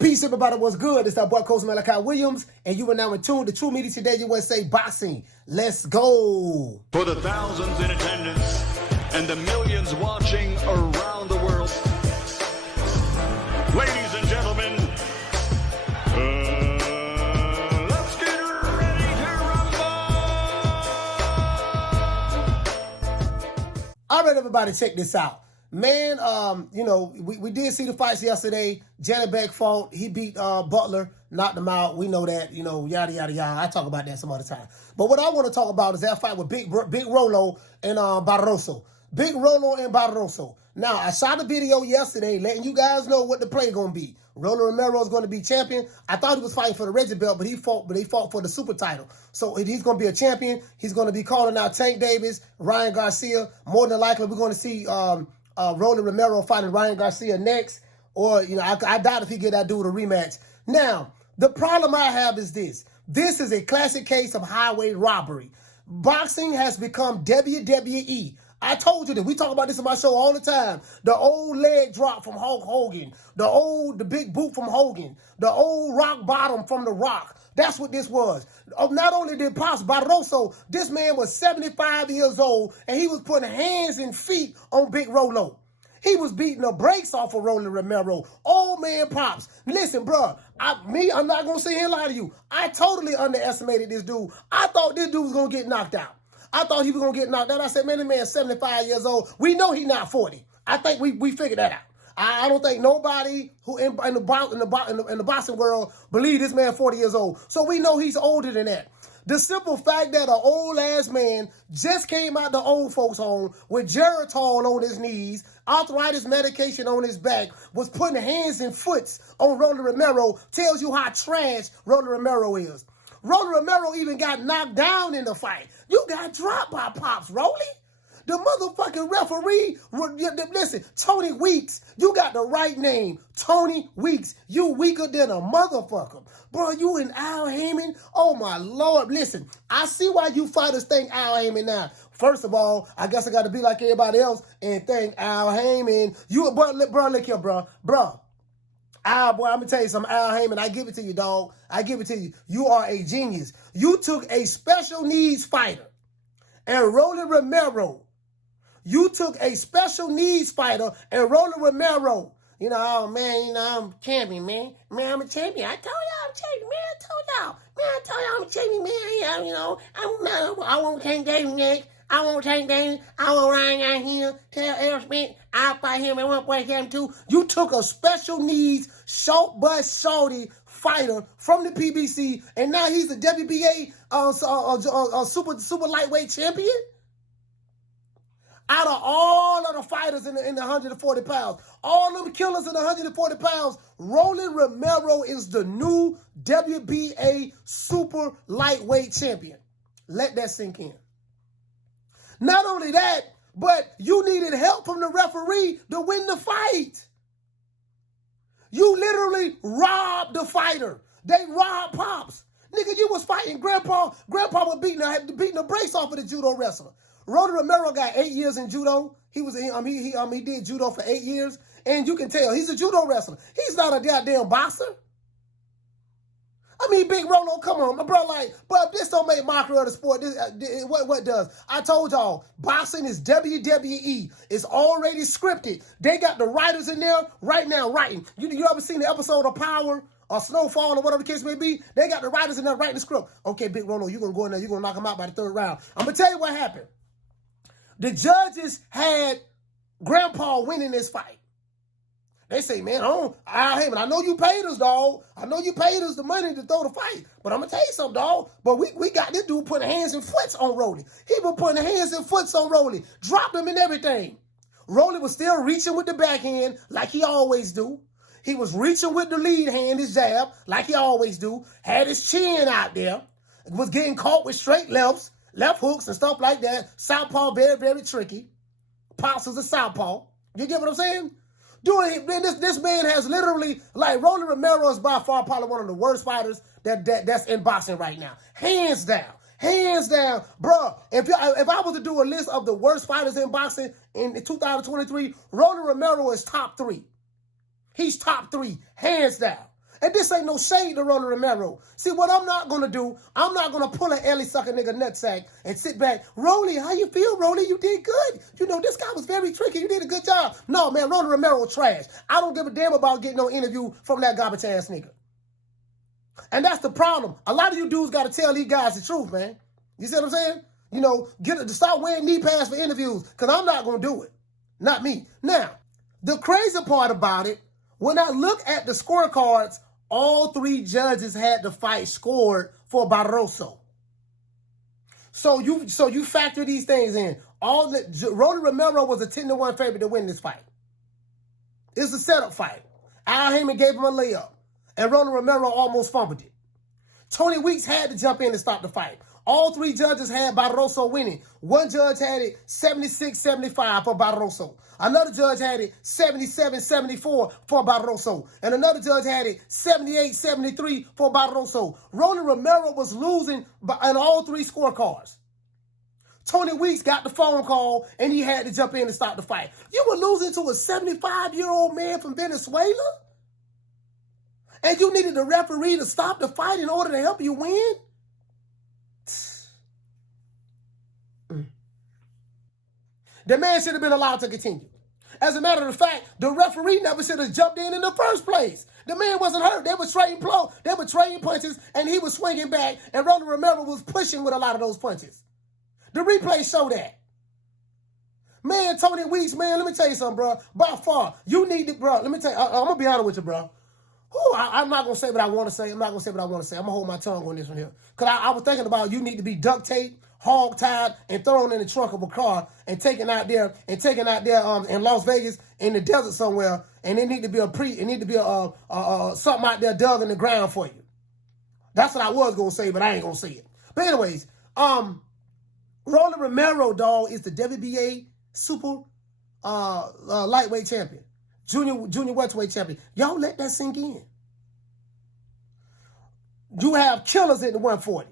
Peace, everybody. What's good? It's that boy, Coach Malachi Williams, and you are now in tune to True Media Today USA Boxing. Let's go. For the thousands in attendance and the millions watching around the world, ladies and gentlemen, let's get ready to rumble. All right, everybody, check this out. Man, we did see the fights yesterday. Janet Beck fought. He beat Butler, knocked him out. We know that, yada, yada, yada. I talk about that some other time. But what I want to talk about is that fight with Big Rollo and Barroso. Big Rollo and Barroso. Now, I shot a video yesterday letting you guys know what the play going to be. Rolly Romero is going to be champion. I thought he was fighting for the Reggie belt, but he fought for the super title. So he's going to be a champion. He's going to be calling out Tank Davis, Ryan Garcia. More than likely, we're going to see Rolly Romero fighting Ryan Garcia next. Or, I doubt if he get that dude a rematch. Now, the problem I have is this. This is a classic case of highway robbery. Boxing has become WWE. I told you that. We talk about this in my show all the time. The old leg drop from Hulk Hogan. The big boot from Hogan. The old rock bottom from The Rock. That's what this was. Not only did Pops Barroso, this man was 75 years old, and he was putting hands and feet on Big Rollo. He was beating the brakes off of Rolly Romero. Old man Pops. Listen, bro, I'm not going to sit here and lie to you. I totally underestimated this dude. I thought this dude was going to get knocked out. I thought he was going to get knocked out. I said, man, this man's 75 years old. We know he's not 40. I think we figured that out. I don't think nobody who in the boxing world believe this man 40 years old. So we know he's older than that. The simple fact that an old-ass man just came out the old folks' home with Geritol on his knees, arthritis medication on his back, was putting hands and foots on Rolly Romero tells you how trash Rolly Romero is. Rolly Romero even got knocked down in the fight. You got dropped by Pops, Rolly. The motherfucking referee, listen, Tony Weeks, you got the right name. Tony Weeks, you weaker than a motherfucker. Bro, you and Al Heyman? Oh, my Lord. Listen, I see why you fighters think Al Heyman now. First of all, I guess I got to be like everybody else and thank Al Heyman. Bro, look here, bro. Bro. I'm going to tell you something, Al Heyman. I give it to you, dog. I give it to you. You are a genius. You took a special needs fighter and Rolly Romero. You took a special needs fighter and Rolly Romero. Oh, man, I'm champion, man. Man, I'm a champion. I told y'all I'm champion, man. I told y'all I'm a champion, man. I want Tank Davis next. I want Tank Davis. I want Ryan out here. Tell Errol Smith I'll fight him at 1.72. You took a special needs, short bus shorty fighter from the PBC, and now he's a WBA super lightweight champion? Out of all of the fighters in the 140 pounds, all them killers in the 140 pounds, Rolly Romero is the new WBA Super Lightweight Champion. Let that sink in. Not only that, but you needed help from the referee to win the fight. You literally robbed the fighter. They robbed Pops. Nigga, you was fighting Grandpa. Grandpa was beating the brakes off of the judo wrestler. Rolly Romero got 8 years in judo. He did judo for 8 years, and you can tell he's a judo wrestler. He's not a goddamn boxer. Big Rollo, come on, bro. But this don't make mockery of the sport. What does? I told y'all, boxing is WWE. It's already scripted. They got the writers in there right now writing. You ever seen the episode of Power or Snowfall or whatever the case may be? They got the writers in there writing the script. Okay, Big Rollo, you're going to go in there. You're going to knock him out by the third round. I'm going to tell you what happened. The judges had Grandpa winning this fight. They say, man, I know you paid us, dog. I know you paid us the money to throw the fight. But I'm going to tell you something, dog. But we got this dude putting hands and foots on Rolly. He was putting hands and foots on Rolly. Dropped him and everything. Rolly was still reaching with the backhand like he always do. He was reaching with the lead hand, his jab, like he always do. Had his chin out there. Was getting caught with straight left hooks and stuff like that. Southpaw, very, very tricky. Pops is a southpaw. You get what I'm saying? This man has literally, Rolly Romero is by far probably one of the worst fighters that's in boxing right now. Hands down. Hands down. Bro, if I was to do a list of the worst fighters in boxing in 2023, Rolly Romero is top 3. He's top 3, hands down. And this ain't no shade to Rolly Romero. See, what I'm not going to do, I'm not going to pull an Ellie sucker nigga nutsack and sit back. Rolly, how you feel, Rolly? You did good. You know, this guy was very tricky. You did a good job. No, man, Rolly Romero trash. I don't give a damn about getting no interview from that garbage ass nigga. And that's the problem. A lot of you dudes got to tell these guys the truth, man. You see what I'm saying? You know, stop wearing knee pads for interviews, because I'm not going to do it. Not me. Now, the crazy part about it, when I look at the scorecards, all three judges had the fight scored for Barroso. So you factor these things in. Rolly Romero was a 10-1 favorite to win this fight. It's a setup fight. Al Heyman gave him a layup, and Rolly Romero almost fumbled it. Tony Weeks had to jump in to stop the fight. All three judges had Barroso winning. One judge had it 76-75 for Barroso. Another judge had it 77-74 for Barroso. And another judge had it 78-73 for Barroso. Rolly Romero was losing on all three scorecards. Tony Weeks got the phone call, and he had to jump in to stop the fight. You were losing to a 75-year-old man from Venezuela? And you needed the referee to stop the fight in order to help you win? The man should have been allowed to continue. As a matter of fact, the referee never should have jumped in the first place. The man wasn't hurt. They were trading punches, and he was swinging back, and Rolly Romero was pushing with a lot of those punches. The replay show that. Man, Tony Weeks, man, let me tell you something, bro. By far, you need to, bro. Let me tell you, I'm going to be honest with you, bro. I'm not going to say what I want to say. I'm not going to say what I want to say. I'm going to hold my tongue on this one here. Because I was thinking about you need to be duct taped, hog-tied, and thrown in the trunk of a car and taken out there in Las Vegas in the desert somewhere, and it need to be something out there dug in the ground for you. That's what I was going to say, but I ain't going to say it. But anyways, Rolly Romero, dog, is the WBA Super Lightweight Champion. Junior welterweight champion. Y'all let that sink in. You have killers at the 140.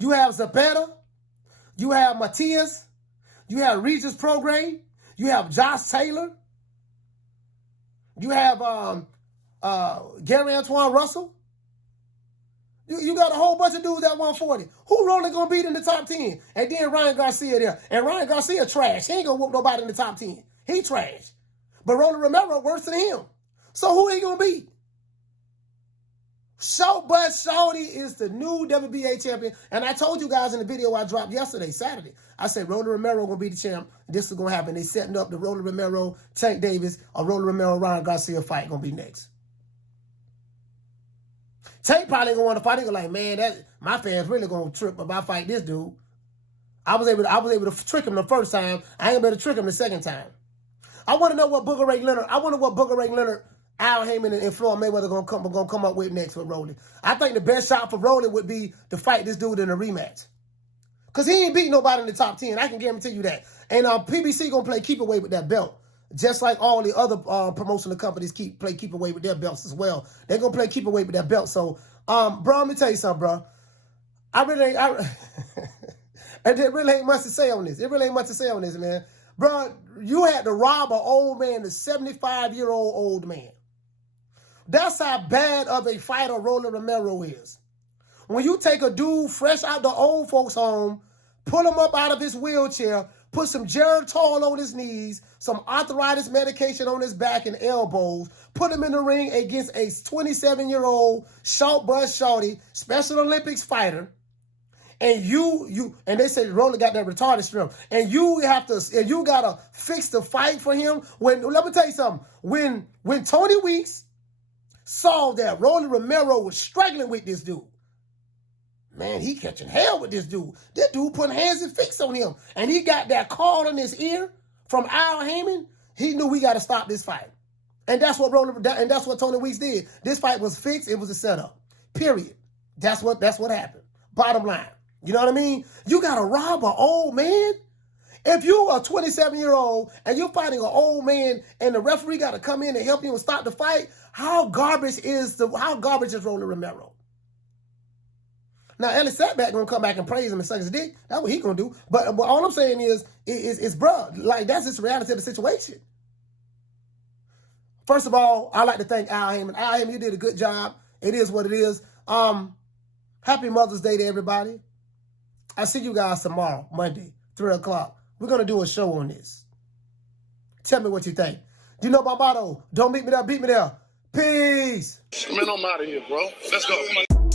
You have Zapata. You have Matias. You have Regis Prograis. You have Josh Taylor. You have Gary Antoine Russell. You got a whole bunch of dudes at 140. Who Rolly gonna beat in the top 10? And then Ryan Garcia there. And Ryan Garcia trash. He ain't gonna whoop nobody in the top 10. He trash. But Rolly Romero worse than him. So who he gonna beat? Short Bud Shorty is the new WBA champion. And I told you guys in the video I dropped yesterday, Saturday. I said Rolly Romero gonna be the champ. This is gonna happen. They setting up the Rolly Romero, Tank Davis, or Rolly Romero, Ryan Garcia fight gonna be next. Tank probably gonna want to fight. He gonna like, man, my fans really gonna trip if I fight this dude. I was able to trick him the first time. I ain't able to trick him the second time. I want to know what Booker Ray Leonard, Al Heyman, and Floyd Mayweather gonna come up with next with Rolly. I think the best shot for Rolly would be to fight this dude in a rematch. Because he ain't beat nobody in the top 10. I can guarantee you that. And PBC gonna play keep away with that belt. Just like all the other promotional companies play keep away with their belts as well. They're gonna play keep away with that belt. So, bro, let me tell you something, bro. And there really ain't much to say on this. Man. Bro, you had to rob an old man, a 75-year-old old man. That's how bad of a fighter Rolly Romero is. When you take a dude fresh out the old folks' home, pull him up out of his wheelchair, put some Geritol on his knees, some arthritis medication on his back and elbows, put him in the ring against a 27-year-old Short Bud Shorty, Special Olympics fighter, and and they say Rolly got that retarded strength, and you gotta fix the fight for him. Let me tell you something. When Tony Weeks saw that Rolly Romero was struggling with this dude, man, he catching hell with this dude. This dude putting hands and feet on him, and he got that call in his ear from Al Heyman. He knew we got to stop this fight, and that's what Tony Weeks did. This fight was fixed. It was a setup. Period. That's what happened. Bottom line. You know what I mean? You got to rob an old man? If you're a 27-year-old and you're fighting an old man and the referee got to come in and help you and stop the fight, how garbage is Rolly Romero? Now, Ellie Setback going to come back and praise him and suck his dick. That's what he going to do. But all I'm saying is bruh, like, that's just the reality of the situation. First of all, I'd like to thank Al Heyman. Al Heyman, you did a good job. It is what it is. Happy Mother's Day to everybody. I'll see you guys tomorrow, Monday, 3 o'clock. We're going to do a show on this. Tell me what you think. You know my motto. Don't meet me there, beat me there. Peace. Man, I'm out of here, bro. Let's go.